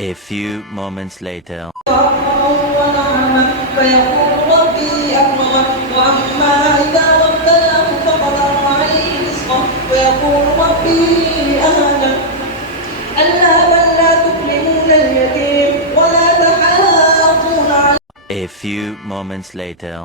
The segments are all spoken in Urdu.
A few moments later. A few moments later.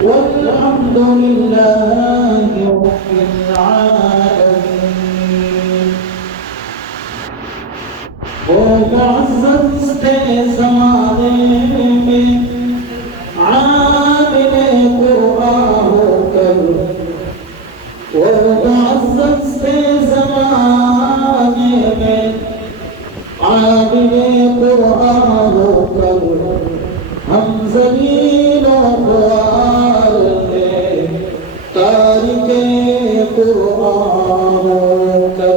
والحمد لله رب العالمين. وہ معزز تھے زمانے میں عامل قرآن ہو کر، وہ معزز تھے زمانے میں عامل قرآن ہو کر، ہم زمین و خوار میں تارک قرآن ہو کر.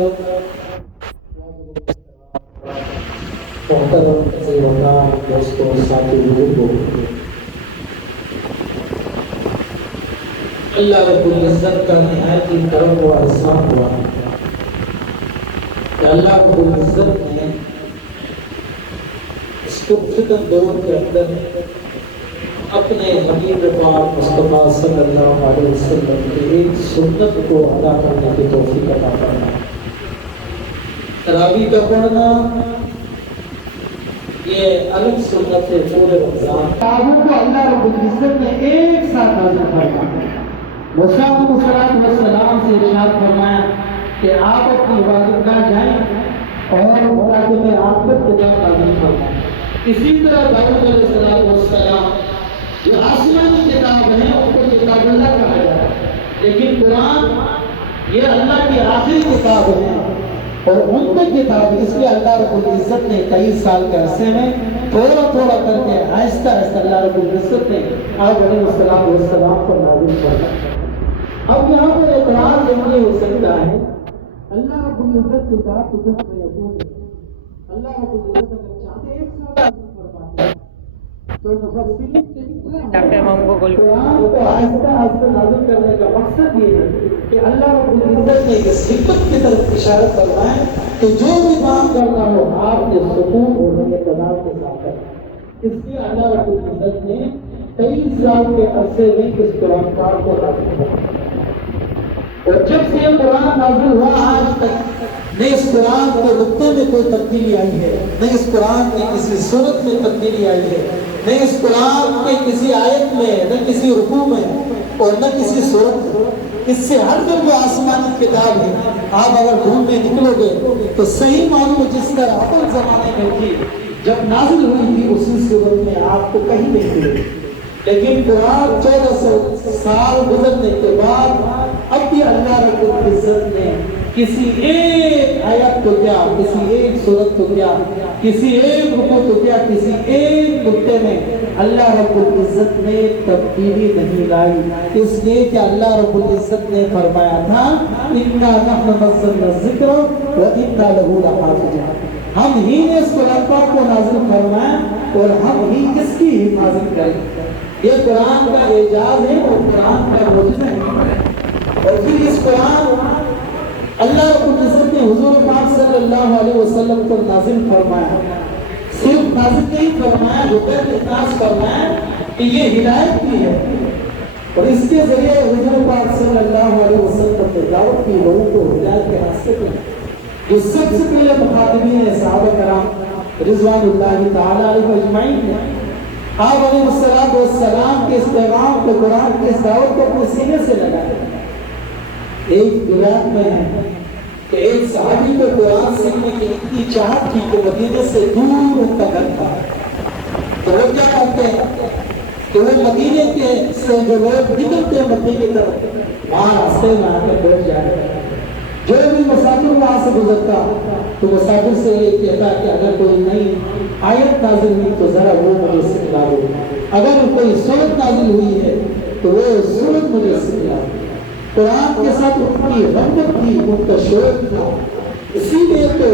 محترم سیدان دوستوں، ساتھی بزرگوں، اللہ رب العزت کا نہایت ہی کرم و احسان ہوا کہ اللہ رب العزت نے اس پرفتن دور کے اندر اپنے حبیب پاک مصطفیٰ صلی اللہ علیہ وسلم کی ایک سنت کو ادا کرنے کی توفیق عطا فرمائی. تراویح کا پڑھنا یہ الگ سنت ہے پورے رمضان. کتابوں کو اللہ رب العزت نے ایک ساتھ نازل فرمایا. موسیٰ علیہ السلام سے ارشاد فرمایا کہ آپ اپنی عبادت گاہ جائیں اور مراقبہ آخرت کتاب نازل فرمائیں. اسی طرح داؤد علیہ السلام جو آسمانی کتاب ہیں ان کو کتاب اللہ کہا جاتا ہے، لیکن قرآن یہ اللہ کی آخری کتاب ہے اور ان کی کتاب، اس لیے اللہ رب العزت نے 23 سال کے عرصے میں تھوڑا تھوڑا کر کے آہستہ آہستہ اللہ رب العزت نے آپ علیہ السلام کو نازل فرمایا. اب یہاں پر اعتراض یہ ہو سکتا ہے، اللہ رب العزت کے ساتھ کچھ یقین ہے. اللہ رب العزت اگر چاہتے ایک ساتھ نازل فرماتے تو مفسرین ڈاکٹر امام کو بول قرآن کو آہستہ آہستہ نازل کرنے کا مقصد یہ ہے کہ اللہ رب العزت نے اس حکمت کی طرف اشارت فرمائے کہ جو بھی کام کرنا ہو آپ نے سکون اور اعتدال کے ساتھ کرنا. اس لیے اللہ رب العزت نے 23 سال کے عرصے میں اس قرآن پاک کو نازل فرمایا. اور جب سے یہ قرآن نازل ہوا آج تک نہ اس قرآن کے رتبے میں کوئی تبدیلی آئی ہے، نہ اس قرآن کی کسی صورت میں تبدیلی آئی ہے، نہ اس قرآن کے کسی آیت میں، نہ کسی رکوع میں اور نہ کسی صورت میں۔ اس سے ہر دن وہ آسمانی کتاب ہے، آپ اگر ڈھونڈنے نکلو گے تو صحیح معلوم جس طرح اپنے زمانے میں تھی جب نازل ہوئی تھی اسی صورت میں آپ کو کہیں نہیں ملے، لیکن قرآن 1400 سال گزرنے کے بعد اب بھی اللہ رب العزت نے کسی ایک آیت کو کیا، کسی ایک صورت کو کیا، کسی ایک رکوع کو کیا، کسی ایک نقطے میں اللہ رب العزت نے تبدیلی نہیں لائی، اس لیے کہ اللہ رب العزت نے فرمایا تھا اِنَّا نَحْنُ نَزَّلْنَا الذِّكْرَ وَإِنَّا لَهُ لَحَافِظُونَ، ہم ہی نے اس قرآن پاک کو نازل فرمایا اور ہم ہی اس کی حفاظت کریں۔ یہ قرآن کا اعجاز ہے اور قرآن کا معجزہ ہے۔ اور پھر اس قرآن اللہ رب العزت نے حضور پاک صلی اللہ علیہ وسلم کو نازل فرمایا، صرف نازل نہیں فرمایا، حکم الناس فرمایا کہ یہ ہدایت کی ہے، اور اس کے ذریعے حضور پاک صلی اللہ علیہ وسلم نے دعوت کی لوگوں کو ہدایت کے راستے پہ۔ جو سب سے پہلے مخاطبین صحابہ کرام رضوان اللہ تعالی علیہ اجمعین ہیں، آپ علیہ السلام کے اس پیغام کو، قرآن کی اس دعوت کو اپنے سینے سے لگائے۔ ایک روایت میں ہے کہ ایک صحابی کو قرآن سیکھنے کی اتنی چاہت تھی کہ مدینے سے دور ان کا گھر تھا، تو وہ کیا کرتے ہیں کہ وہ مدینے کے سے جو لوگ نکلتے ہیں مدینے کی طرف وہاں راستے میں آ کر بیٹھ جائے، جو بھی مسافر وہاں سے گزرتا تو مسافر سے یہ کہتا کہ اگر کوئی نئی آیت نازل ہوئی تو ذرا وہ مجھے سکھلا دو، اگر کوئی سورت نازل ہوئی ہے تو وہ سورت مجھے سکھلا دو۔ قرآن کے ساتھ ان کی رغبت تھی، ان کا شوق تھا، اسی لیے تو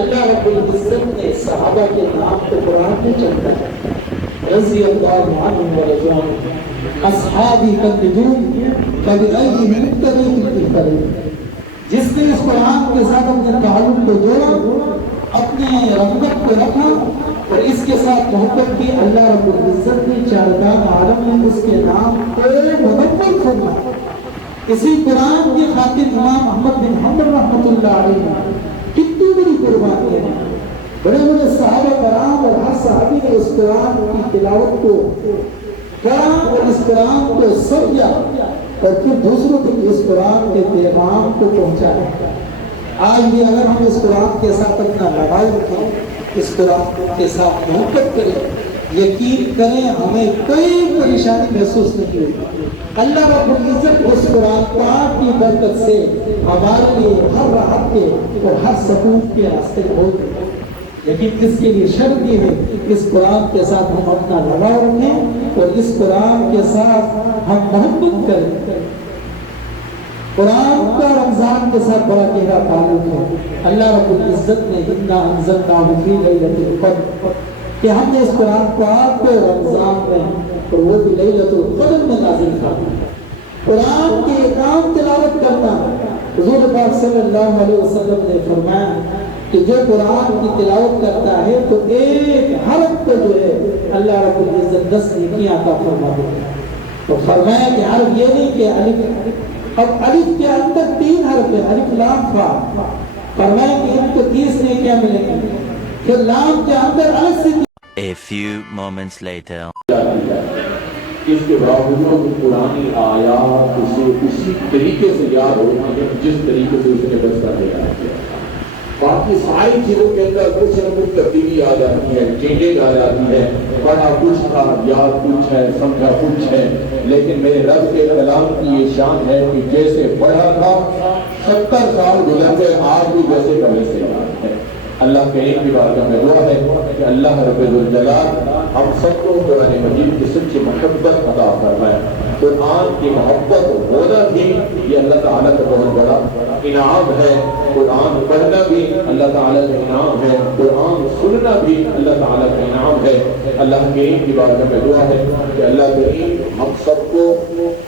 اللہ رب العزت نے صحابہ کے نام کو قرآن میں چلتا ہے، رضی اللہ عنہم ورضوا عنہ، اصحابی کالنجوم فبأیہم اقتدیتم۔ جس نے اس قرآن کے ساتھ اپنے تعلق کو جوڑا، اپنے رغبت کو رکھا اور اس کے ساتھ محبت کی، اللہ رب العزت نے چارگاہ عالم میں اس کے نام کو منور فرمایا۔ اسی قرآن کی خاطر امام احمد بن حنبل رحمۃ اللہ علیہ کتنی بڑی قربانی ہے، بڑے بڑے صحابہ کرام اور ہر صحابی نے اس قرآن کی تلاوت کو کرا اور اس قرآن کو سمجھا اور پھر دوسروں تک اس قرآن کے پیغام کو پہنچایا۔ آج بھی اگر ہم اس قرآن کے ساتھ اپنا لگاؤ رکھیں، اس قرآن کے ساتھ محبت کریں، یقین کریں ہمیں کوئی پریشانی محسوس نہیں ہوگی۔ اللہ رب العزت اس قرآن پاک کی برکت سے ہمارے لیے ہر راحت کے اور ہر سکون کے راستے کھول دیں، لیکن اس کے لیے شرط یہ ہے کہ اس قرآن کے ساتھ ہم اپنا لگاؤ رکھیں اور اس قرآن کے ساتھ ہم محبت کریں۔ قرآن کا رمضان کے ساتھ بڑا گہرا تعلق ہے۔ اللہ رب العزت نے اِنَّا أَنزَلْنَاهُ فِي لَيْلَةِ الْقَدْرِ کہ ہم نے اس قرآن پاک کو رمضان میں اور وہ بھی لیلۃ القدر میں نازل فرمایا۔ قرآن کی ایک عام تلاوت کرنا، حضور پاک صلی اللہ علیہ وسلم نے فرمایا کہ جو قرآن کی تلاوت کرتا ہے تو ایک حرف کو جو ہے اللہ رب العزت 10 نیکیاں عطا فرما دیتا ہے۔ تو فرمایا کہ حرف یہ نہیں کہ الف، اب الف کے اندر 3 حرف ہے، الف لام فا، فرمایا کہ ان کو 30 نیکیاں ملیں گی، پھر لام کے اندر الگ سے A few moments later. اس کے باوجود پرانی آیات اسے اسی طریقے سے یاد ہوتی ہے جس طریقے سے اس نے بچپن میں یاد کیا۔ باقی ساری چیزوں کے اندر کچھ نہ کچھ تبدیلی آ جاتی ہے، چینجنگ آ جاتی ہے، پڑھا کچھ تھا، یاد کچھ ہے، سمجھا کچھ ہے، لیکن میرے رب کے کلام کی یہ شان ہے کہ جیسے پڑھا تھا 70 سال گزر گئے، آج بھی جیسے کا ویسے یاد ہے۔ اللہ کریم کی بارگاہ میں دعا ہے کہ اللہ رب الجلال ہم سب کو قرآن مجید کی سچی محبت عطا فرمائے۔ قرآن کی محبت ہونا بھی یہ اللہ تعالیٰ کا بہت بڑا انعام ہے، قرآن پڑھنا بھی اللہ تعالیٰ کا انعام ہے، قرآن سننا بھی اللہ تعالیٰ کا انعام ہے۔ اللہ کریم کی بارگاہ میں دعا ہے کہ اللہ کریم ہم سب کو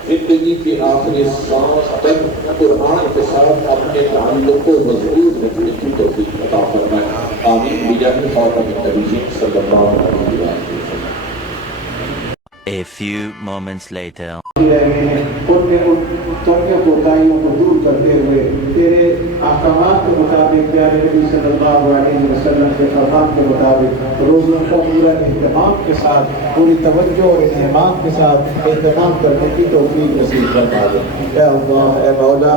زندگی کی آخری سانس تک قرآن کے ساتھ اپنے تعلق کو مضبوط رکھنے کی توفیق عطا فرمائے۔ آمین بجاہ خاتم النبیین صلی اللہ علیہ وسلم۔ A few moments later. کوتاہیوں کو دور ہوئے تیرے احکامات کے مطابق پیارے نبی صلی اللہ علیہ وسلم کے فرمان کے مطابق روزوں کو پورا اہتمام کے ساتھ پوری توجہ اور اہتمام کے ساتھ اہتمام کرنے کی توفیق نصیب فرما دے۔ اے اللہ، اے مولا،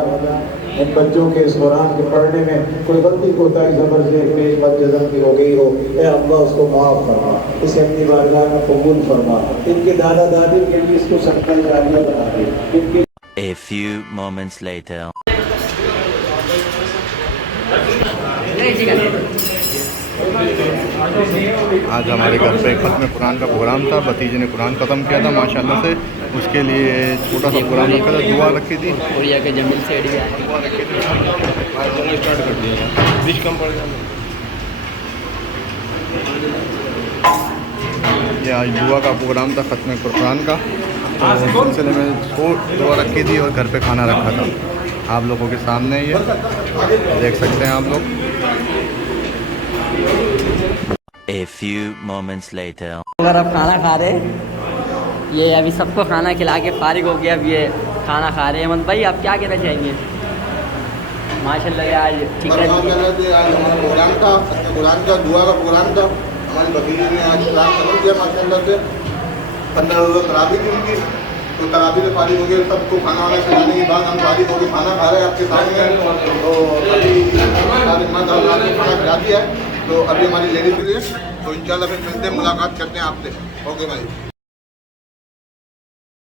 ان بچوں کے اس قرآن کے پڑھنے میں کوئی غلطی کوتاہی زبر زیر پیش بد جزم کی ہو گئی ہو، اے اللہ اس کو معاف فرما، اسے اپنی بارگاہ میں قبول فرما، ان کے دادا دادی کے لیے اس کو صدقہ جاریہ بنا دے، ان کے A few moments later. آج ہمارے گھر پہ ختم قرآن کا پروگرام تھا، بھتیجے نے قرآن ختم کیا تھا ماشاءاللہ سے، اس کے لیے چھوٹا سا پروگرام رکھا تھا، دعا رکھی تھی، کوریا کے جمیل سے ایڈی آئے دعا رکھی تھی، اسٹارٹ کر دیا تھا، بیچ کم پڑ گیا۔ یہ آج دعا کا پروگرام تھا ختم قرآن کا، تو اس سلسلے میں دعا رکھی تھی اور گھر پہ کھانا رکھا تھا، آپ لوگوں کے سامنے یہ دیکھ سکتے ہیں آپ لوگ۔ A few moments later. اگر اب کھانا کھا رہے، یہ ابھی سب کو کھانا کھلا کے فارغ ہو گیا، اب یہ کھانا کھا رہے ہیں۔ احمد بھائی آپ کیا کہنا چاہیں گے؟ ماشاء اللہ آج ٹھیک ہے، آج ہمارا پروگرام تھا قرآن کا، دعا کا پروگرام تھا، ہماری بھتیجی نے آج قرآن ختم کیا ماشاء اللہ سے، 15 روزہ تراویح کی ان کی، تو تراویح سے فارغ ہو گئے، سب کو کھانا وانا کھلانے کے بعد ہم فارغ ہو کے کھانا کھا رہے ہیں آپ کے سامنے، تو ابھی کھانا کھلا دیا ہے، تو ابھی ہماری لیڈیز کے لیے، تو انشاءاللہ پھر ملتے ہیں، ملاقات کرتے ہیں آپ سے، اوکے بھائی۔